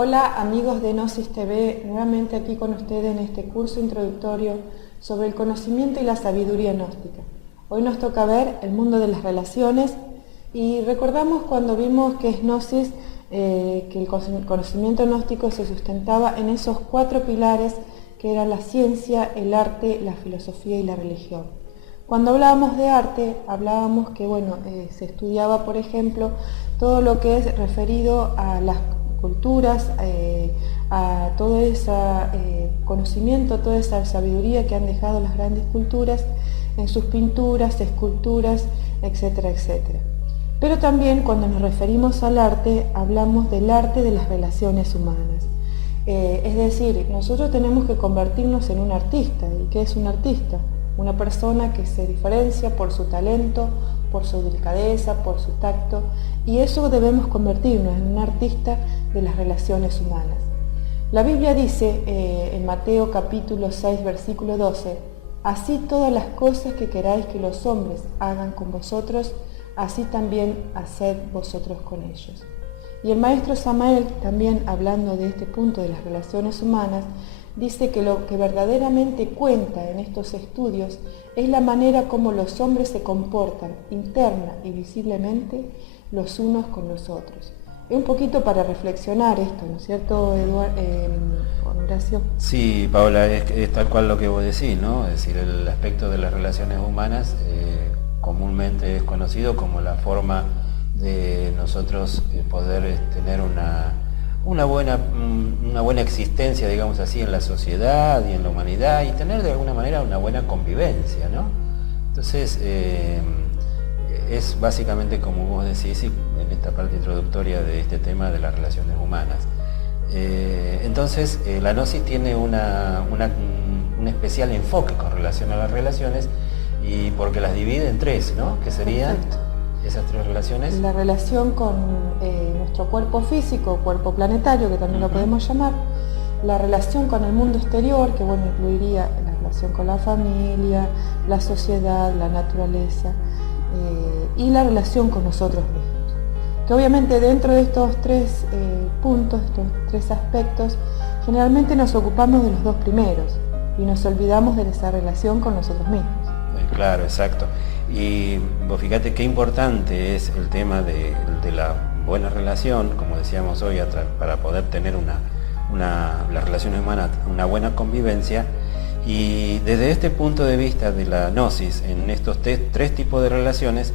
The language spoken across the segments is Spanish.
Hola amigos de Gnosis TV, nuevamente aquí con ustedes en este curso introductorio sobre el conocimiento y la sabiduría gnóstica. Hoy nos toca ver el mundo de las relaciones y recordamos cuando vimos que es Gnosis, que el conocimiento gnóstico se sustentaba en esos 4 pilares que eran la ciencia, el arte, la filosofía y la religión. Cuando hablábamos de arte, hablábamos que se estudiaba, por ejemplo, todo lo que es referido a las culturas, a todo ese conocimiento, toda esa sabiduría que han dejado las grandes culturas en sus pinturas, esculturas, etcétera, etcétera. Pero también cuando nos referimos al arte, hablamos del arte de las relaciones humanas. Es decir, nosotros tenemos que convertirnos en un artista. ¿Y qué es un artista? Una persona que se diferencia por su talento, por su delicadeza, por su tacto, y eso debemos convertirnos en un artista de las relaciones humanas. La Biblia dice en Mateo capítulo 6, versículo 12, así todas las cosas que queráis que los hombres hagan con vosotros, así también haced vosotros con ellos. Y el maestro Samael, también hablando de este punto de las relaciones humanas, dice que lo que verdaderamente cuenta en estos estudios es la manera como los hombres se comportan interna y visiblemente los unos con los otros. Es un poquito para reflexionar esto, ¿no es cierto, Horacio? Sí, Paola, es tal cual lo que vos decís, ¿no? Es decir, el aspecto de las relaciones humanas comúnmente es conocido como la forma de nosotros poder tener una buena existencia, digamos así, en la sociedad y en la humanidad, y tener de alguna manera una buena convivencia, ¿no? Entonces, es básicamente como vos decís en esta parte introductoria de este tema de las relaciones humanas. Entonces, la Gnosis tiene un especial enfoque con relación a las relaciones, y porque las divide en 3, ¿no? Que serían esas 3 relaciones. La relación con nuestro cuerpo físico, cuerpo planetario, que también lo podemos llamar. La relación con el mundo exterior, que incluiría la relación con la familia, la sociedad, la naturaleza, y la relación con nosotros mismos. Que obviamente dentro de estos 3 puntos, estos 3 aspectos, generalmente nos ocupamos de los 2 primeros y nos olvidamos de esa relación con nosotros mismos. Claro, exacto. Y vos fíjate qué importante es el tema de la buena relación, como decíamos hoy, para poder tener las relaciones humanas, una buena convivencia. Y desde este punto de vista de la Gnosis, en estos 3 tipos de relaciones,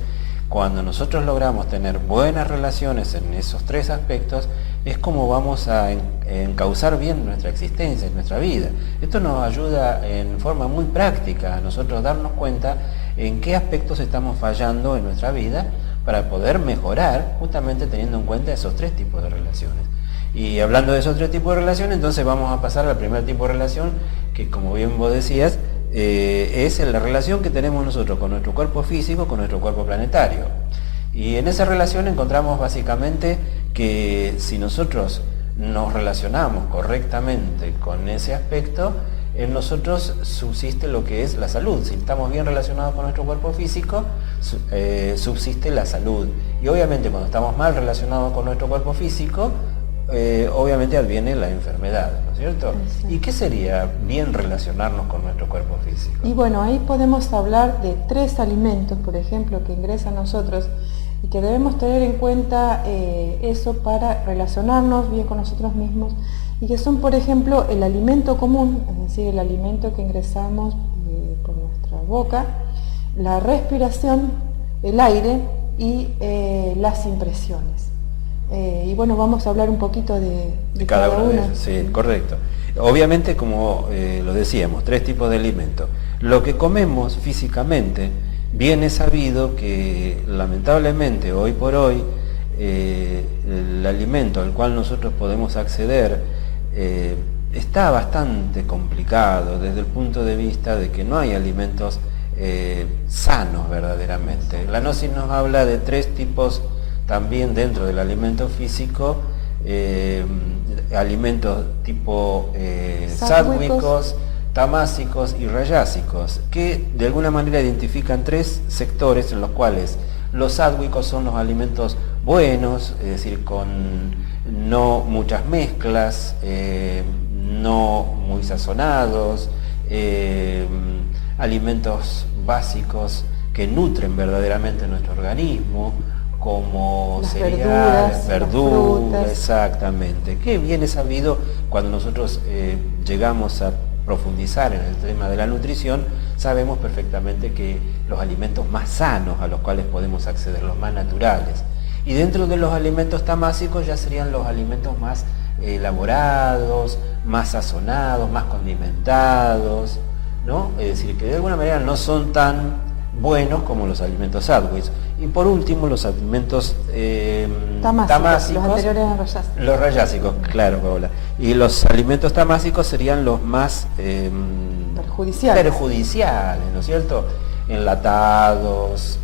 cuando nosotros logramos tener buenas relaciones en esos 3 aspectos, es como vamos a encauzar bien nuestra existencia, nuestra vida. Esto nos ayuda en forma muy práctica a nosotros darnos cuenta en qué aspectos estamos fallando en nuestra vida para poder mejorar, justamente teniendo en cuenta esos 3 tipos de relaciones. Y hablando de esos 3 tipos de relaciones, entonces vamos a pasar al primer tipo de relación, que como bien vos decías, es la relación que tenemos nosotros con nuestro cuerpo físico, con nuestro cuerpo planetario. Y en esa relación encontramos básicamente que si nosotros nos relacionamos correctamente con ese aspecto, en nosotros subsiste lo que es la salud. Si estamos bien relacionados con nuestro cuerpo físico, subsiste la salud. Y obviamente cuando estamos mal relacionados con nuestro cuerpo físico, obviamente adviene la enfermedad, ¿no es cierto? Sí. ¿Y qué sería bien relacionarnos con nuestro cuerpo físico? Y ahí podemos hablar de 3 alimentos, por ejemplo, que ingresan a nosotros y que debemos tener en cuenta eso para relacionarnos bien con nosotros mismos, y que son, por ejemplo, el alimento común, es decir, el alimento que ingresamos por nuestra boca, la respiración, el aire y las impresiones. Y vamos a hablar un poquito de cada uno de ellos. Sí, correcto. Obviamente, como lo decíamos, 3 tipos de alimentos. Lo que comemos físicamente, bien es sabido que lamentablemente hoy por hoy el alimento al cual nosotros podemos acceder está bastante complicado desde el punto de vista de que no hay alimentos sanos verdaderamente. La Gnosis nos habla de 3 tipos también dentro del alimento físico, alimentos tipo sádwicos, tamásicos y rayásicos, que de alguna manera identifican 3 sectores en los cuales los sádwicos son los alimentos buenos, es decir, con no muchas mezclas, no muy sazonados, alimentos básicos que nutren verdaderamente nuestro organismo, como las cereales, verduras, las exactamente, que bien es sabido cuando nosotros llegamos a profundizar en el tema de la nutrición, sabemos perfectamente que los alimentos más sanos a los cuales podemos acceder, los más naturales. Y dentro de los alimentos tamásicos ya serían los alimentos más elaborados, más sazonados, más condimentados, ¿no? Es decir, que de alguna manera no son tan buenos como los alimentos Atways. Y por último, los alimentos tamásicos, los anteriores a rayásicos. Los rayásicos, claro, Paola. Y los alimentos tamásicos serían los más perjudiciales, ¿no es cierto? Enlatados,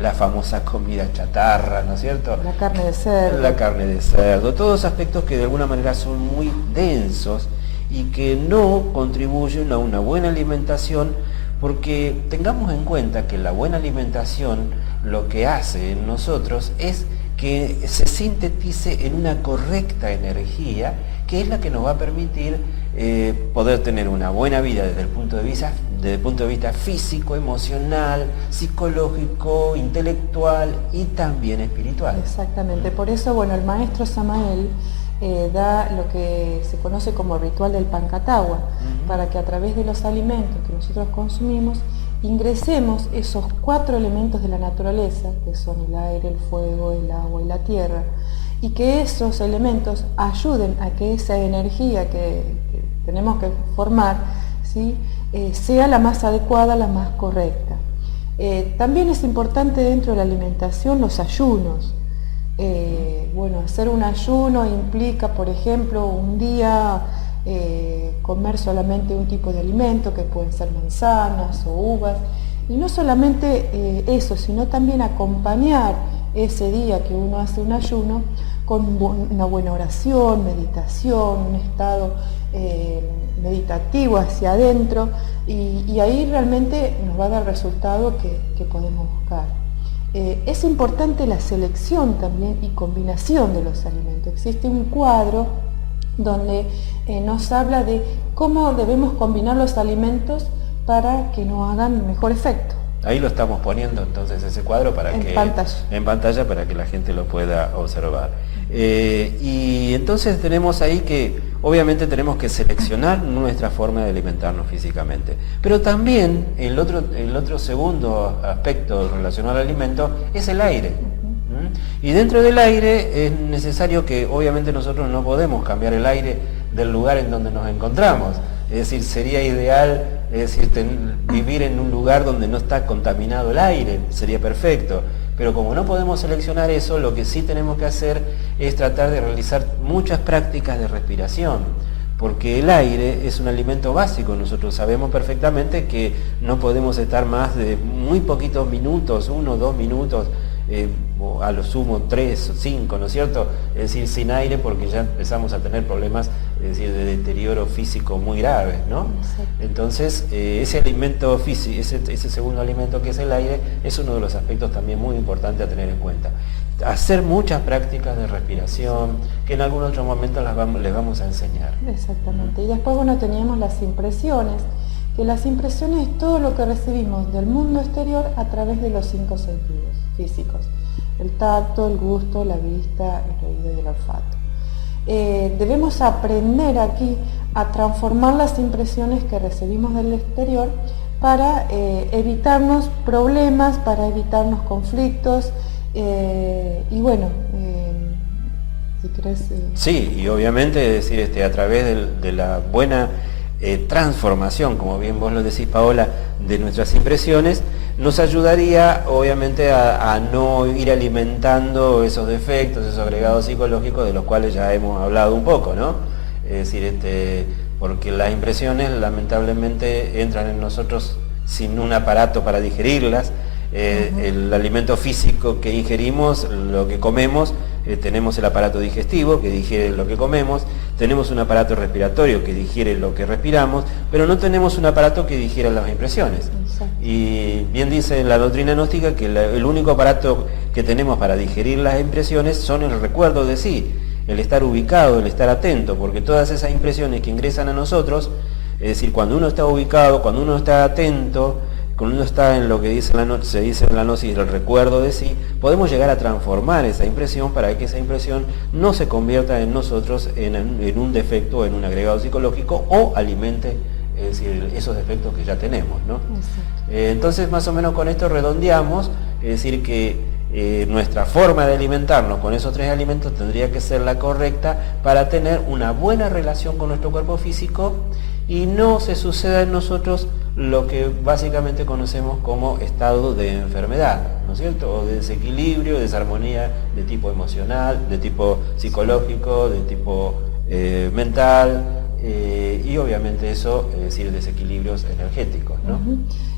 la famosa comida chatarra, ¿no es cierto? La carne de cerdo. La carne de cerdo, todos aspectos que de alguna manera son muy densos y que no contribuyen a una buena alimentación, porque tengamos en cuenta que la buena alimentación lo que hace en nosotros es que se sintetice en una correcta energía, que es la que nos va a permitir poder tener una buena vida desde el punto de vista físico, emocional, psicológico, intelectual y también espiritual. Exactamente, por eso, bueno, el maestro Samael da lo que se conoce como ritual del Pancatagua, para que a través de los alimentos que nosotros consumimos ingresemos esos 4 elementos de la naturaleza, que son el aire, el fuego, el agua y la tierra, y que esos elementos ayuden a que esa energía que tenemos que formar, ¿sí?, sea la más adecuada, la más correcta. También es importante dentro de la alimentación los ayunos. Bueno, hacer un ayuno implica, por ejemplo, un día comer solamente un tipo de alimento, que pueden ser manzanas o uvas, y no solamente eso, sino también acompañar ese día que uno hace un ayuno con una buena oración, meditación, un estado meditativo hacia adentro, y ahí realmente nos va a dar el resultado que podemos buscar. Es importante la selección también y combinación de los alimentos. Existe un cuadro donde nos habla de cómo debemos combinar los alimentos para que nos hagan mejor efecto. Ahí lo estamos poniendo entonces ese cuadro en pantalla para que la gente lo pueda observar. Y entonces tenemos ahí que obviamente tenemos que seleccionar nuestra forma de alimentarnos físicamente. Pero también el otro segundo aspecto relacionado al alimento es el aire. Y dentro del aire es necesario que obviamente nosotros no podemos cambiar el aire del lugar en donde nos encontramos. Es decir, sería ideal vivir en un lugar donde no está contaminado el aire, sería perfecto. Pero como no podemos seleccionar eso, lo que sí tenemos que hacer es tratar de realizar muchas prácticas de respiración, porque el aire es un alimento básico. Nosotros sabemos perfectamente que no podemos estar más de muy poquitos minutos, 1 o 2 minutos, o a lo sumo 3 o 5, ¿no es cierto? Es decir, sin aire, porque ya empezamos a tener problemas, es decir, de deterioro físico muy graves, ¿no? Entonces, ese alimento físico, ese segundo alimento que es el aire, es uno de los aspectos también muy importantes a tener en cuenta. Hacer muchas prácticas de respiración, que en algún otro momento les vamos a enseñar. Exactamente. Y después, bueno, teníamos las impresiones, que las impresiones es todo lo que recibimos del mundo exterior a través de los 5 sentidos físicos: el tacto, el gusto, la vista, el oído y el olfato. Debemos aprender aquí a transformar las impresiones que recibimos del exterior para evitarnos problemas, para evitarnos conflictos, y bueno, si querés... Sí, y obviamente, es decir, a través de la buena transformación, como bien vos lo decís, Paola, de nuestras impresiones, nos ayudaría obviamente a no ir alimentando esos defectos, esos agregados psicológicos de los cuales ya hemos hablado un poco, ¿no? Es decir, porque las impresiones lamentablemente entran en nosotros sin un aparato para digerirlas. El alimento físico que ingerimos, lo que comemos, tenemos el aparato digestivo que digiere lo que comemos, tenemos un aparato respiratorio que digiere lo que respiramos, pero no tenemos un aparato que digiera las impresiones. Exacto. Y bien dice la doctrina gnóstica que el único aparato que tenemos para digerir las impresiones son el recuerdo de sí, el estar ubicado, el estar atento, porque todas esas impresiones que ingresan a nosotros, es decir, cuando uno está ubicado, cuando uno está atento, cuando uno está en lo que se dice en la gnosis, el recuerdo de sí, podemos llegar a transformar esa impresión para que esa impresión no se convierta en nosotros en un defecto, en un agregado psicológico, o alimente, es decir, esos defectos que ya tenemos, ¿no? Entonces, más o menos con esto redondeamos, es decir, que nuestra forma de alimentarnos con esos 3 alimentos tendría que ser la correcta para tener una buena relación con nuestro cuerpo físico y no se suceda en nosotros lo que básicamente conocemos como estado de enfermedad, ¿no es cierto? O de desequilibrio, desarmonía de tipo emocional, de tipo psicológico, de tipo mental, y obviamente eso, es decir, desequilibrios energéticos, ¿no?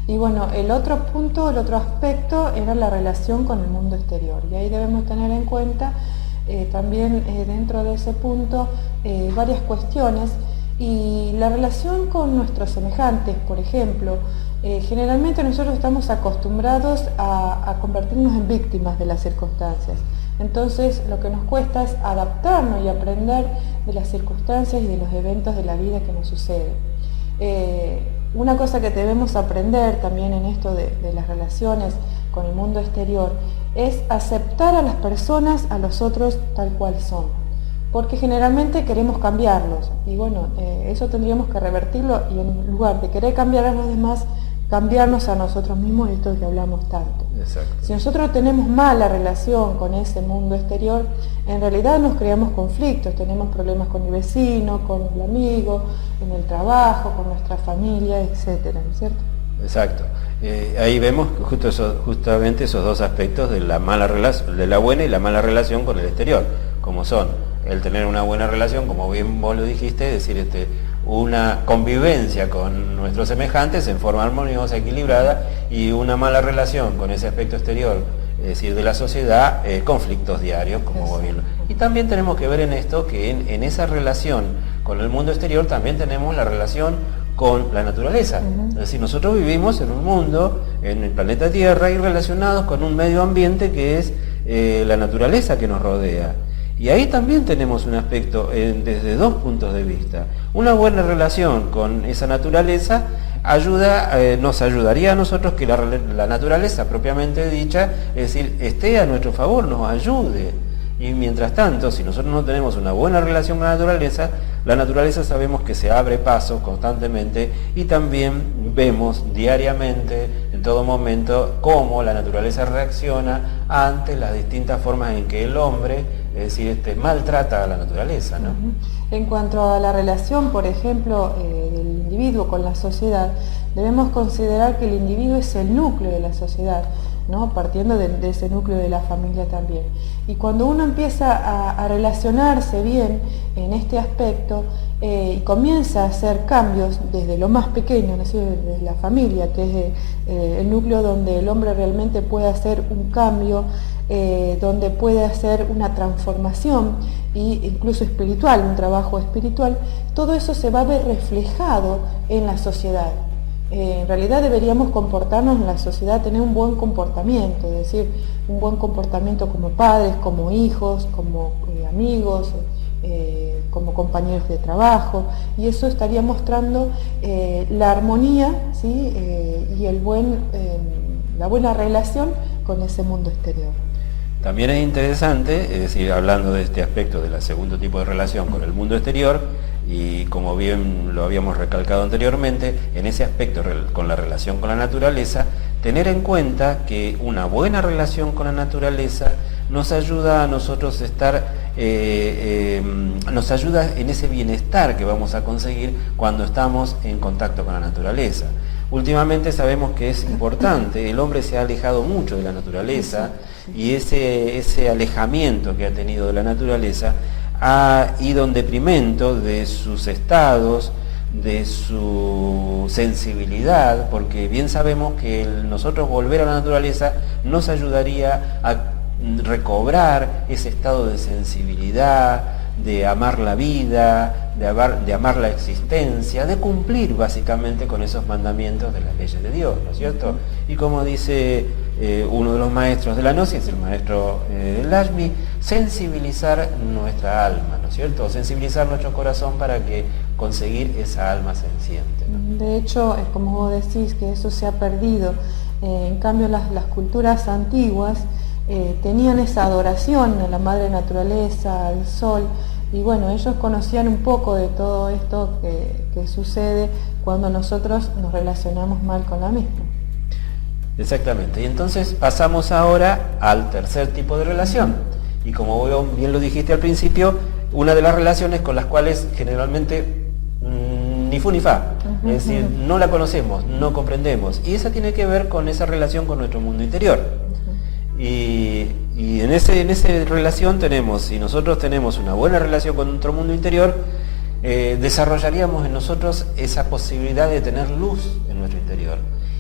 Y bueno, el otro punto, el otro aspecto era la relación con el mundo exterior. Y ahí debemos tener en cuenta también dentro de ese punto varias cuestiones. Y la relación con nuestros semejantes, por ejemplo, generalmente nosotros estamos acostumbrados a convertirnos en víctimas de las circunstancias. Entonces lo que nos cuesta es adaptarnos y aprender de las circunstancias y de los eventos de la vida que nos suceden. Una cosa que debemos aprender también en esto de las relaciones con el mundo exterior es aceptar a las personas, a los otros tal cual son, porque generalmente queremos cambiarlos y bueno, eso tendríamos que revertirlo y en lugar de querer cambiar a los demás, cambiarnos a nosotros mismos, esto que hablamos tanto. Exacto. Si nosotros tenemos mala relación con ese mundo exterior, en realidad nos creamos conflictos, tenemos problemas con el vecino, con el amigo, en el trabajo, con nuestra familia, etcétera, ¿no es cierto? Exacto. Ahí vemos justamente esos 2 aspectos de la buena y la mala relación con el exterior, como son el tener una buena relación, como bien vos lo dijiste, es decir, una convivencia con nuestros semejantes en forma armoniosa, equilibrada, y una mala relación con ese aspecto exterior, es decir, de la sociedad, conflictos diarios, como vos bien. Y también tenemos que ver en esto que en esa relación con el mundo exterior también tenemos la relación con la naturaleza. Es decir, nosotros vivimos en un mundo, en el planeta Tierra, y relacionados con un medio ambiente que es la naturaleza que nos rodea. Y ahí también tenemos un aspecto desde 2 puntos de vista. Una buena relación con esa naturaleza nos ayudaría a nosotros que la naturaleza propiamente dicha, es decir, esté a nuestro favor, nos ayude. Y mientras tanto, si nosotros no tenemos una buena relación con la naturaleza sabemos que se abre paso constantemente y también vemos diariamente, en todo momento, cómo la naturaleza reacciona ante las distintas formas en que el hombre, es decir, maltrata a la naturaleza, ¿no? En cuanto a la relación, por ejemplo, del individuo con la sociedad, debemos considerar que el individuo es el núcleo de la sociedad, ¿no? Partiendo de ese núcleo de la familia también. Y cuando uno empieza a relacionarse bien en este aspecto y comienza a hacer cambios desde lo más pequeño, es decir, desde la familia, que es el núcleo donde el hombre realmente puede hacer un cambio, donde puede hacer una transformación e incluso espiritual, un trabajo espiritual, todo eso se va a ver reflejado en la sociedad. En realidad deberíamos comportarnos en la sociedad, tener un buen comportamiento, es decir, un buen comportamiento como padres, como hijos, como amigos, como compañeros de trabajo, y eso estaría mostrando la armonía, ¿sí? Y la buena relación con ese mundo exterior. También es interesante, es decir, hablando de este aspecto del segundo tipo de relación con el mundo exterior, y como bien lo habíamos recalcado anteriormente, en ese aspecto con la relación con la naturaleza, tener en cuenta que una buena relación con la naturaleza nos ayuda a nosotros nos ayuda en ese bienestar que vamos a conseguir cuando estamos en contacto con la naturaleza. Últimamente sabemos que es importante, el hombre se ha alejado mucho de la naturaleza y ese alejamiento que ha tenido de la naturaleza ha ido en detrimento de sus estados, de su sensibilidad, porque bien sabemos que nosotros volver a la naturaleza nos ayudaría a recobrar ese estado de sensibilidad, de amar la vida, de amar la existencia, de cumplir básicamente con esos mandamientos de las leyes de Dios, ¿no es cierto? Y como dice uno de los maestros de la Gnosis, el maestro Lakshmi, sensibilizar nuestra alma, ¿no es cierto? Sensibilizar nuestro corazón para que conseguir esa alma senciente, ¿no? De hecho, como vos decís, que eso se ha perdido. En cambio, las culturas antiguas tenían esa adoración a la madre naturaleza, al sol, y bueno, ellos conocían un poco de todo esto que sucede cuando nosotros nos relacionamos mal con la misma. Exactamente, y entonces pasamos ahora al tercer tipo de relación, y como vos bien lo dijiste al principio, una de las relaciones con las cuales generalmente ni fu ni fa, es decir, no la conocemos, no comprendemos, y esa tiene que ver con esa relación con nuestro mundo interior. Y en esa relación tenemos, si nosotros tenemos una buena relación con nuestro mundo interior, desarrollaríamos en nosotros esa posibilidad de tener luz en nuestro interior.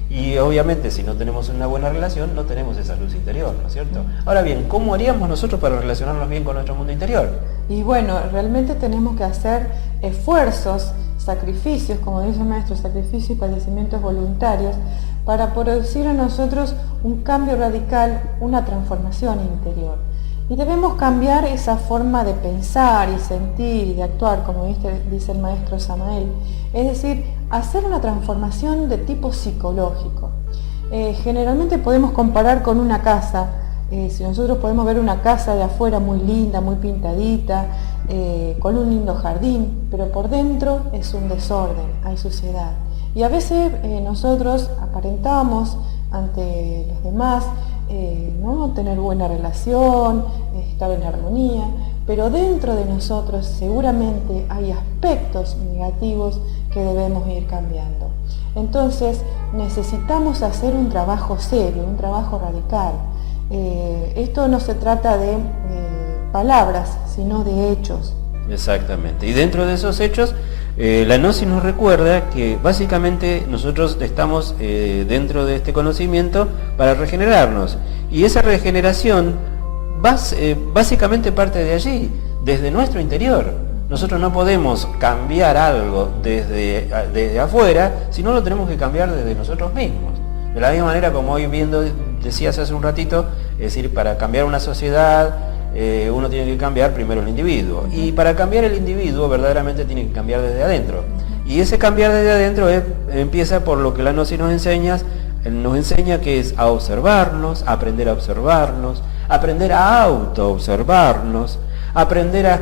Y obviamente si no tenemos una buena relación, no tenemos esa luz interior, ¿no es cierto? Ahora bien, ¿cómo haríamos nosotros para relacionarnos bien con nuestro mundo interior? Y bueno, realmente tenemos que hacer esfuerzos, sacrificios, como dice el maestro, sacrificios y padecimientos voluntarios, para producir en nosotros un cambio radical, una transformación interior. Y debemos cambiar esa forma de pensar y sentir y de actuar, como dice el maestro Samael, es decir, hacer una transformación de tipo psicológico. Generalmente podemos comparar con una casa. Si nosotros podemos ver una casa de afuera muy linda, muy pintadita, con un lindo jardín, pero por dentro es un desorden, hay suciedad. Y a veces nosotros aparentamos ante los demás ¿no? tener buena relación, estar en armonía, pero dentro de nosotros seguramente hay aspectos negativos que debemos ir cambiando. Entonces necesitamos hacer un trabajo serio, un trabajo radical. Esto no se trata de palabras, sino de hechos. Exactamente. Y dentro de esos hechos, la Gnosis nos recuerda que básicamente nosotros estamos dentro de este conocimiento para regenerarnos. Y esa regeneración básicamente parte de allí, desde nuestro interior. Nosotros no podemos cambiar algo desde afuera, si no lo tenemos que cambiar desde nosotros mismos. De la misma manera como hoy decías hace un ratito, es decir, para cambiar una sociedad, uno tiene que cambiar primero el individuo. Y para cambiar el individuo verdaderamente tiene que cambiar desde adentro. Y ese cambiar desde adentro empieza por lo que la Gnosis nos enseña que es a observarnos, a aprender a auto-observarnos, aprender a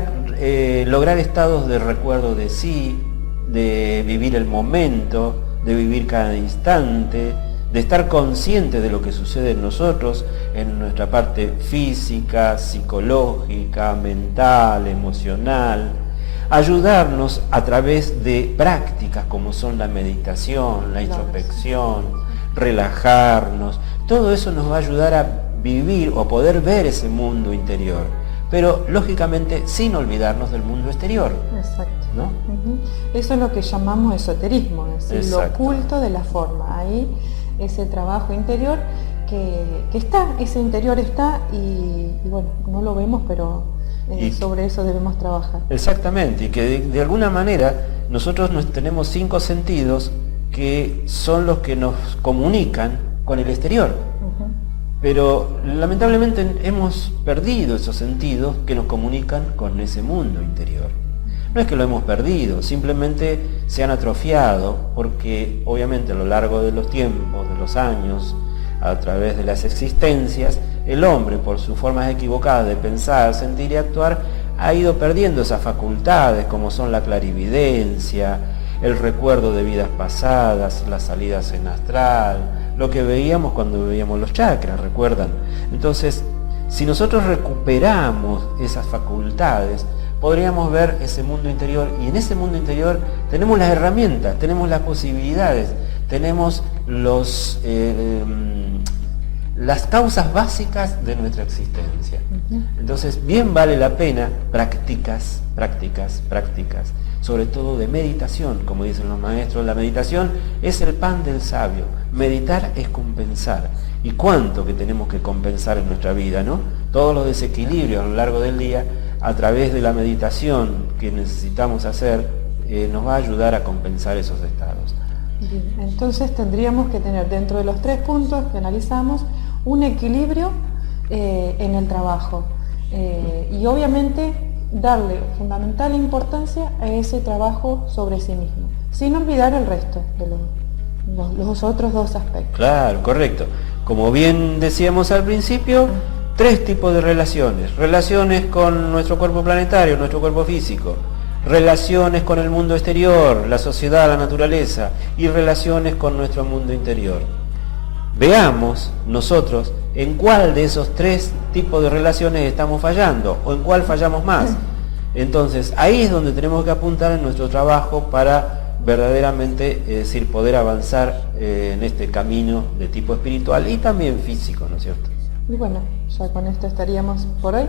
lograr estados de recuerdo de sí, de vivir el momento, de vivir cada instante, de estar consciente de lo que sucede en nosotros, en nuestra parte física, psicológica, mental, emocional, ayudarnos a través de prácticas como son la meditación, la introspección, relajarnos. Todo eso nos va a ayudar a vivir o a poder ver ese mundo interior, pero lógicamente sin olvidarnos del mundo exterior. Exacto. ¿No? Eso es lo que llamamos esoterismo, es decir, lo oculto de la forma. Ahí ese trabajo interior que está, ese interior está y bueno, no lo vemos, pero sobre eso debemos trabajar. Exactamente, y que de alguna manera nosotros tenemos 5 sentidos que son los que nos comunican con el exterior. Pero lamentablemente hemos perdido esos sentidos que nos comunican con ese mundo interior. No es que lo hemos perdido, simplemente se han atrofiado, porque obviamente a lo largo de los tiempos, de los años, a través de las existencias, el hombre, por sus formas equivocadas de pensar, sentir y actuar, ha ido perdiendo esas facultades como son la clarividencia, el recuerdo de vidas pasadas, las salidas en astral, lo que veíamos cuando veíamos los chakras, ¿recuerdan? Entonces, si nosotros recuperamos esas facultades, podríamos ver ese mundo interior, y en ese mundo interior tenemos las herramientas, tenemos las posibilidades, tenemos las causas básicas de nuestra existencia. Entonces, bien vale la pena prácticas, sobre todo de meditación, como dicen los maestros. La meditación es el pan del sabio. Meditar es compensar. ¿Y cuánto que tenemos que compensar en nuestra vida, no? Todos los desequilibrios a lo largo del día a través de la meditación que necesitamos hacer, nos va a ayudar a compensar esos estados. Bien, entonces tendríamos que tener dentro de los 3 puntos que analizamos un equilibrio en el trabajo y obviamente darle fundamental importancia a ese trabajo sobre sí mismo, sin olvidar el resto de los otros 2 aspectos. Claro, correcto. Como bien decíamos al principio, 3 tipos de relaciones. Relaciones con nuestro cuerpo planetario, nuestro cuerpo físico. Relaciones con el mundo exterior, la sociedad, la naturaleza. Y relaciones con nuestro mundo interior. Veamos nosotros en cuál de esos 3 tipos de relaciones estamos fallando o en cuál fallamos más. Entonces, ahí es donde tenemos que apuntar en nuestro trabajo para verdaderamente, es decir, poder avanzar en este camino de tipo espiritual y también físico, ¿no es cierto? Y bueno, ya con esto estaríamos por hoy.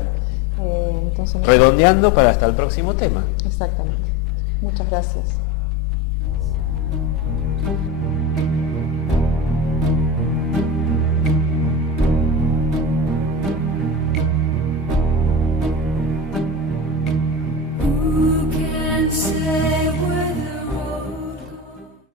Entonces, redondeando para hasta el próximo tema. Exactamente. Muchas gracias. Who can say